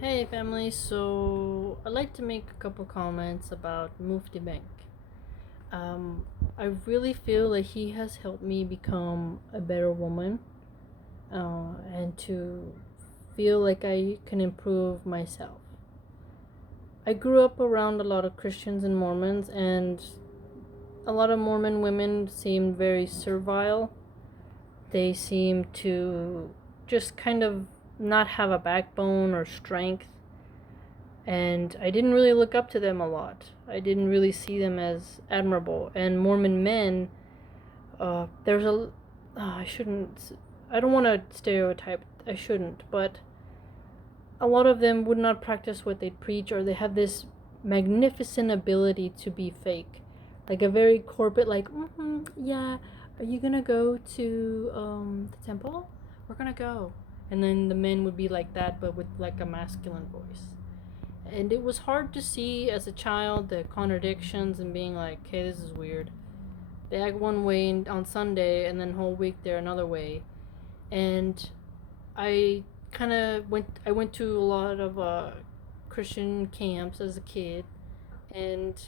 Hey family, so I'd like to make a couple comments about Mufti Menk. Um, I really feel like he has helped me become a better woman and to feel like I can improve myself. I grew up around a lot of Christians and Mormons, and a lot of Mormon women seemed very servile. They seem to just kind of not have a backbone or strength, and I didn't really look up to them a lot. I didn't really see them as admirable. And Mormon men, there's a, I shouldn't, I don't want to stereotype. I shouldn't, but a lot of them would not practice what they preach, or they have this magnificent ability to be fake, like a very corporate, like, yeah, are you gonna go to the temple? We're gonna go. And then the men would be like that, but with like a masculine voice. And it was hard to see as a child the contradictions and being like, hey, this is weird. They act one way on Sunday and then whole week they're another way. And I I went to a lot of Christian camps as a kid, and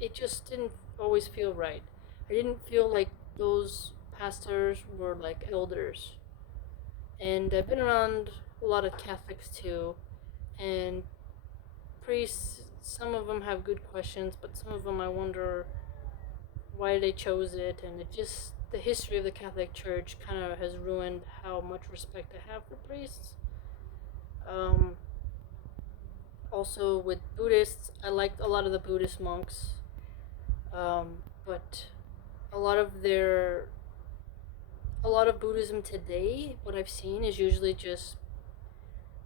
it just didn't always feel right. I didn't feel like those pastors were like elders. And I've been around a lot of Catholics too, and priests, some of them have good questions, but some of them I wonder why they chose it, and it just the history of the Catholic Church kind of has ruined how much respect I have for priests. Um, Also with Buddhists, I liked a lot of the Buddhist monks, but a lot of their a lot of Buddhism today, what I've seen is usually just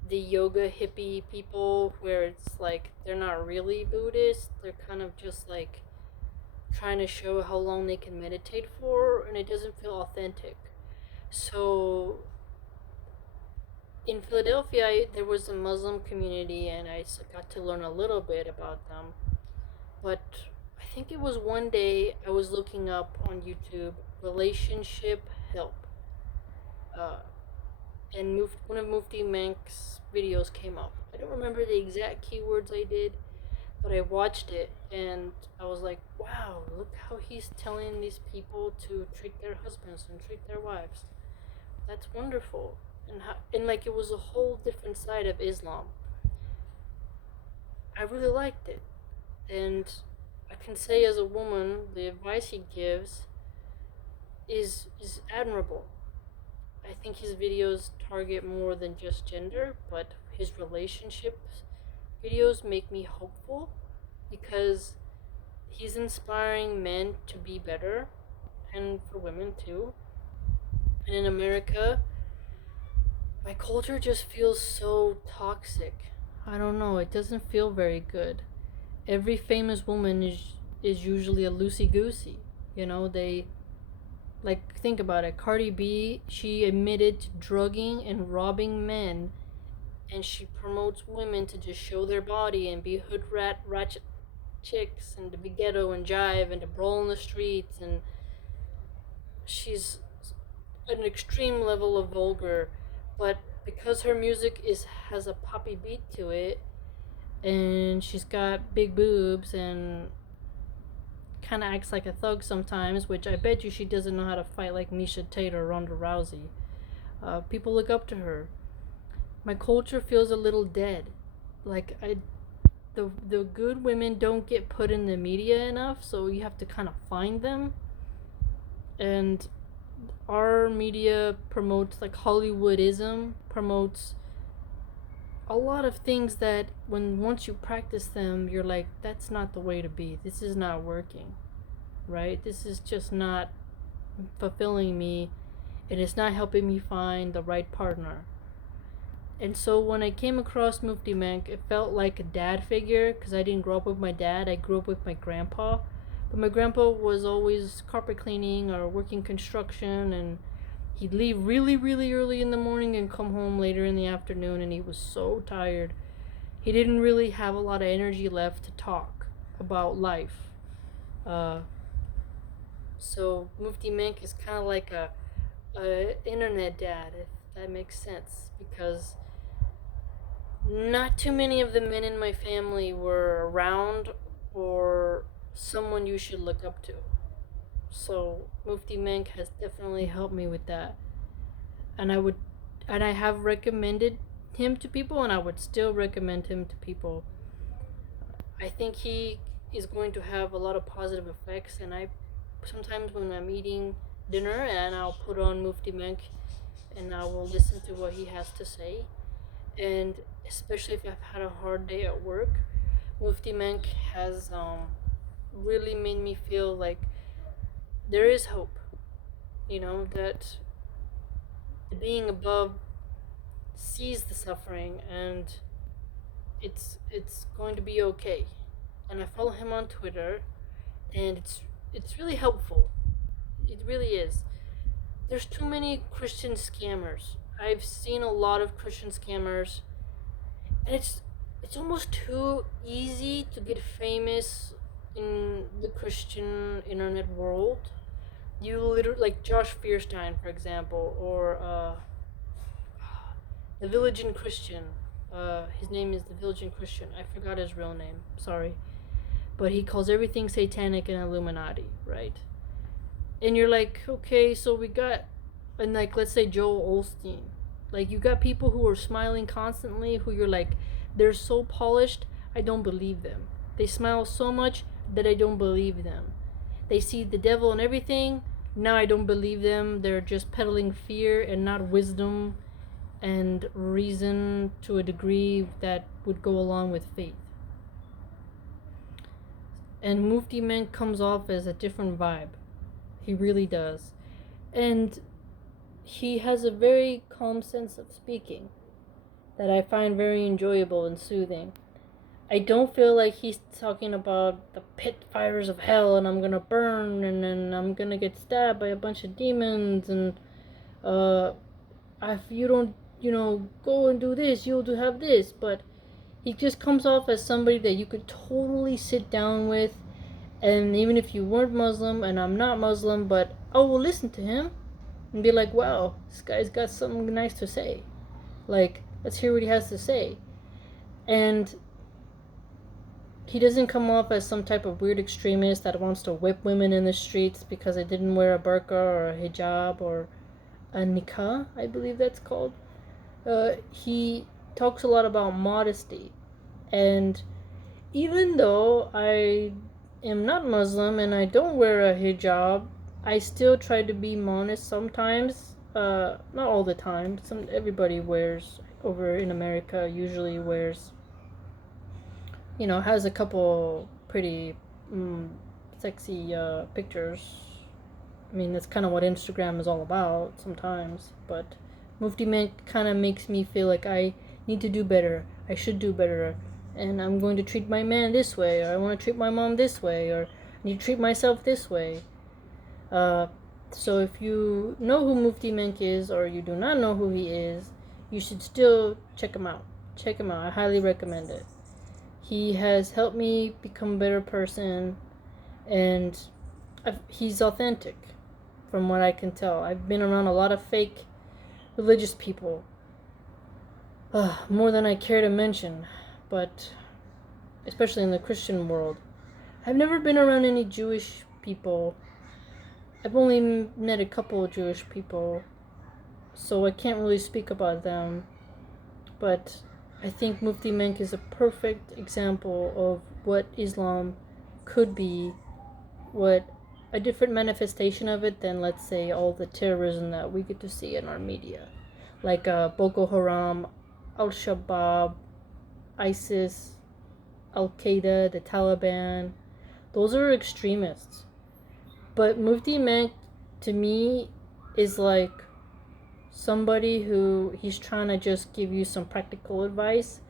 the yoga hippie people, where it's like they're not really Buddhist, they're kind of just like trying to show how long they can meditate for, and it doesn't feel authentic. So in Philadelphia, there was a Muslim community, and I got to learn a little bit about them. But I think it was one day I was looking up on YouTube relationship help, uh, and one of Mufti Menk's videos came up. I don't remember the exact keywords I did, but I watched it and I was like, wow, look how he's telling these people to treat their husbands and treat their wives. That's wonderful. And like it was a whole different side of Islam. I really liked it. And I can say as a woman, the advice he gives is admirable. I think his videos target more than just gender, but his relationships videos make me hopeful because he's inspiring men to be better, and for women too. And in America, my culture just feels so toxic. I don't know, it doesn't feel very good. Every famous woman is usually a loosey goosey. You know, they like think about it. Cardi B, she admitted to drugging and robbing men, and she promotes women to just show their body and be hood rat ratchet chicks and to be ghetto and jive and to brawl in the streets, and she's an extreme level of vulgar, but because her music is has a poppy beat to it, and she's got big boobs and kind of acts like a thug sometimes, which I bet you she doesn't know how to fight like Misha Tate or Ronda Rousey. People look up to her. My culture feels a little dead. Like the good women don't get put in the media enough, so you have to kind of find them. And our media promotes like Hollywoodism, promotes a lot of things that when once you practice them, you're like, that's not the way to be. This is not working, right? This is just not fulfilling me, and it's not helping me find the right partner. And so when I came across Mufti Menk, it felt like a dad figure because I didn't grow up with my dad. I grew up with my grandpa. But my grandpa was always carpet cleaning or working construction, and he'd leave really, really early in the morning and come home later in the afternoon, and he was so tired. He didn't really have a lot of energy left to talk about life. Uh, so Mufti Menk is kind of like a internet dad, if that makes sense, because not too many of the men in my family were around or someone you should look up to. So Mufti Menk has definitely helped me with that. And I have recommended him to people, and I would still recommend him to people. I think he is going to have a lot of positive effects, and I sometimes when I'm eating dinner and I'll put on Mufti Menk and I will listen to what he has to say. And especially if I've had a hard day at work, Mufti Menk has really made me feel like there is hope. That the being above sees the suffering and it's going to be okay. And I follow him on Twitter, and it's really helpful. It really is. There's too many Christian scammers. I've seen a lot of Christian scammers, and it's almost too easy to get famous in the Christian internet world. You literally, like Josh Fierstein, for example, or the Village in Christian. His name is the Village in Christian. I forgot his real name. Sorry, but he calls everything satanic and Illuminati, right? And you're like, okay, so we got, and like, let's say Joel Osteen. Like, you got people who are smiling constantly, who you're like, they're so polished, I don't believe them. They smile so much that I don't believe them. They see the devil and everything, now I don't believe them. They're just peddling fear and not wisdom and reason to a degree that would go along with faith. And Mufti Menk comes off as a different vibe. He really does. And he has a very calm sense of speaking that I find very enjoyable and soothing. I don't feel like he's talking about the pit fires of hell and I'm gonna burn and then I'm gonna get stabbed by a bunch of demons and if you don't, go and do this, you'll have this. But he just comes off as somebody that you could totally sit down with, and even if you weren't Muslim, and I'm not Muslim, but I will listen to him and be like, wow, this guy's got something nice to say. Like, let's hear what he has to say. And he doesn't come off as some type of weird extremist that wants to whip women in the streets because they didn't wear a burqa or a hijab or a nikah, I believe that's called. He talks a lot about modesty. And even though I am not Muslim and I don't wear a hijab, I still try to be modest sometimes. Not all the time. Everybody wears, over in America, usually wears, has a couple pretty sexy pictures. I mean, that's kind of what Instagram is all about sometimes. But Mufti Menk kind of makes me feel like I need to do better. I should do better. And I'm going to treat my man this way, or I want to treat my mom this way, or I need to treat myself this way. So if you know who Mufti Menk is, or you do not know who he is, you should still check him out. Check him out. I highly recommend it. He has helped me become a better person, and he's authentic, from what I can tell. I've been around a lot of fake religious people, more than I care to mention, but especially in the Christian world. I've never been around any Jewish people. I've only met a couple of Jewish people, so I can't really speak about them. But I think Mufti Menk is a perfect example of what Islam could be, what a different manifestation of it than, let's say, all the terrorism that we get to see in our media. Like Boko Haram, Al-Shabaab, ISIS, Al-Qaeda, the Taliban. Those are extremists. But Mufti Menk, to me, is like somebody who he's trying to just give you some practical advice,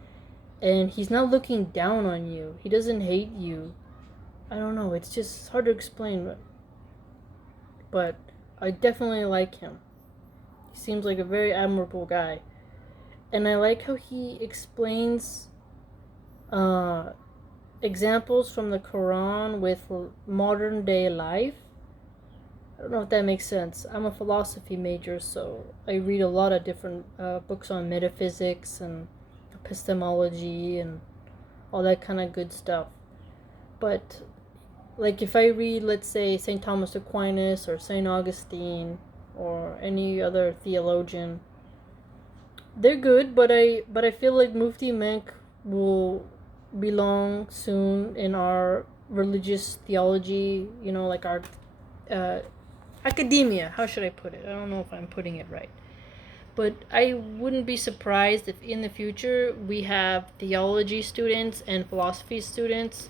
and he's not looking down on you. He doesn't hate you. I don't know, it's just hard to explain, but I definitely like him. He seems like a very admirable guy. And I like how he explains examples from the Quran with modern day life. I don't know if that makes sense. I'm a philosophy major, so I read a lot of different books on metaphysics and epistemology and all that kind of good stuff. But like if I read, let's say, St. Thomas Aquinas or St. Augustine or any other theologian, they're good, but I feel like Mufti Menk will belong soon in our religious theology, like our uh, academia. How should I put it? I don't know if I'm putting it right. But I wouldn't be surprised if in the future we have theology students and philosophy students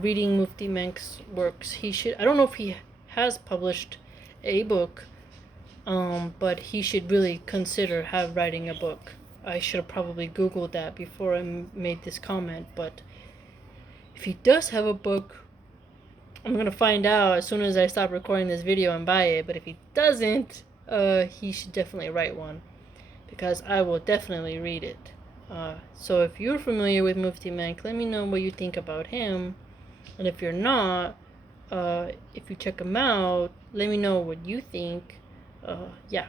reading Mufti Menk's works. I don't know if he has published a book, but he should really consider writing a book. I should have probably Googled that before I made this comment, but if he does have a book, I'm gonna find out as soon as I stop recording this video and buy it. But if he doesn't, he should definitely write one, because I will definitely read it. So if you're familiar with Mufti Menk, let me know what you think about him. And if you're not, if you check him out, let me know what you think. Yeah.